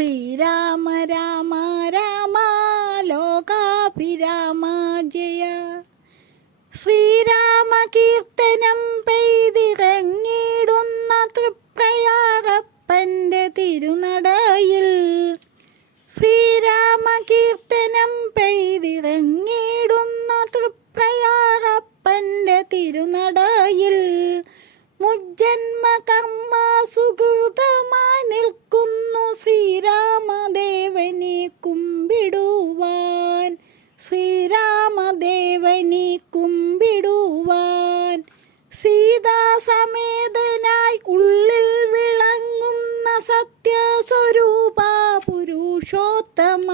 ശ്രീരാമ രാമ രാമ ലോകാഭിരാമ ജയ. ശ്രീരാമ കീർത്തനം പെയ്തിറങ്ങിടുന്ന തൃപ്രയാറപ്പൻ്റെ തിരുനടയിൽ. ശ്രീരാമ കീർത്തനം പെയ്തിറങ്ങിടുന്ന തൃപ്രയാറപ്പൻ്റെ തിരുനടയിൽ. മുജ്ജന്മ കർമ്മ സുഹൃതമായി നിൽക്കുന്നു ശ്രീരാമദേവനെ കുമ്പിടുവാൻ. ശ്രീരാമദേവനെ കുമ്പിടുവാൻ സീതാസമേതനായി ഉള്ളിൽ വിളങ്ങുന്ന സത്യസ്വരൂപ പുരുഷോത്തമ.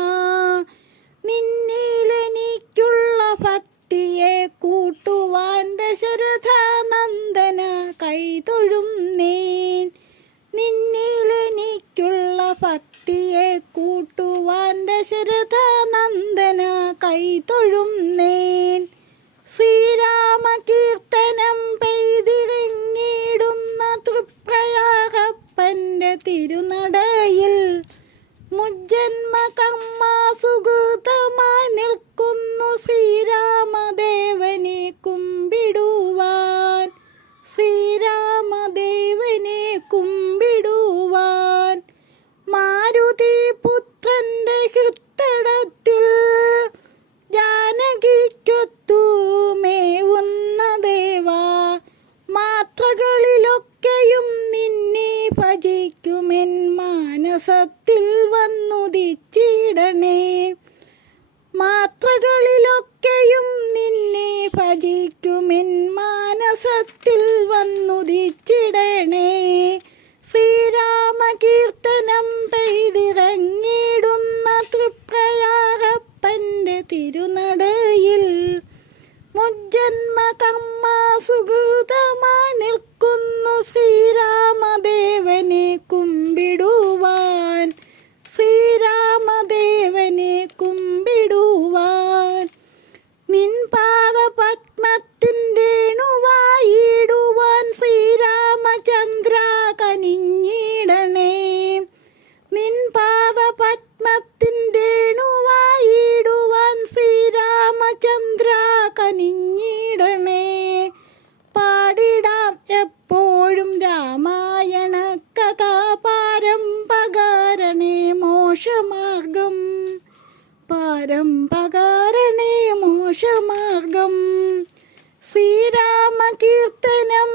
നിന്നിലെനിക്കുള്ള ഭക്തിയെ കൂട്ടുവാൻ ദശരഥ നന്ദന കൈതൊഴുന്നേൻ. നിന്നിലെനിക്കുള്ള ഭക്തിയെ കൂട്ടുവാൻ ദശരഥ നന്ദന കൈതൊഴുന്നേൻ. ശ്രീരാമ കീർത്തനം പെയ്തിറങ്ങിടുന്ന തൃപ്രയാറപ്പൻ്റെ തിരുനടയിൽ. മുജ്ജന്മ കർമ്മ സുഹൃതമായി നിൽക്കുന്നു ശ്രീരാമദേവനെ കുമ്പിടുവാൻ. ശ്രീരാമദേവനെ കുമ്പിടുവാൻ മാരുതിപുത്രൻ്റെ ഹൃത്തടത്തിൽ ജാനകിക്കൊത്തു മേവുന്ന ദേവാ. മാത്രകളിലൊക്കെയും നിന്നെ ഭജിക്കുമെൻ മാനസത്തിൽ വന്നുദിച്ചിടണേ. മാത്രകളിലൊക്കെയും നിന്നെ ഭജിക്കുമെൻ മാനസത്തിൽ വന്നുദിച്ചിടണേ. ശ്രീരാമ കീർത്തനം പെയ്തിറങ്ങിടുന്ന തൃപ്രയാറപ്പൻ്റെ തിരുനടയിൽ. മുജ്ജന്മ കർമ്മ സുഹൃതമായി നിൽക്കുന്നു ശ്രീരാമദേവനെ കുമ്പിടുവാൻ. ശ്രീരാമദേവനെ കുമ്പിടുവാൻ നിൻ പാദപത്മത്തിൻ്റെ അണുവായിടുവാൻ ശ്രീരാമചന്ദ്ര കനിഞ്ഞിടണേ. നിൻ പാദപത്മത്തിൻ്റെ അണുവായിടുവാൻ ശ്രീരാമചന്ദ്ര കനിഞ്ഞിടണേ. പാടിടാം എപ്പോഴും രാമായണ കഥ പാരം പകരണേ മോക്ഷമാർഗം. പാരം പകരണേ മോക്ഷമാർഗം. ശ്രീരാമ കീർത്തനം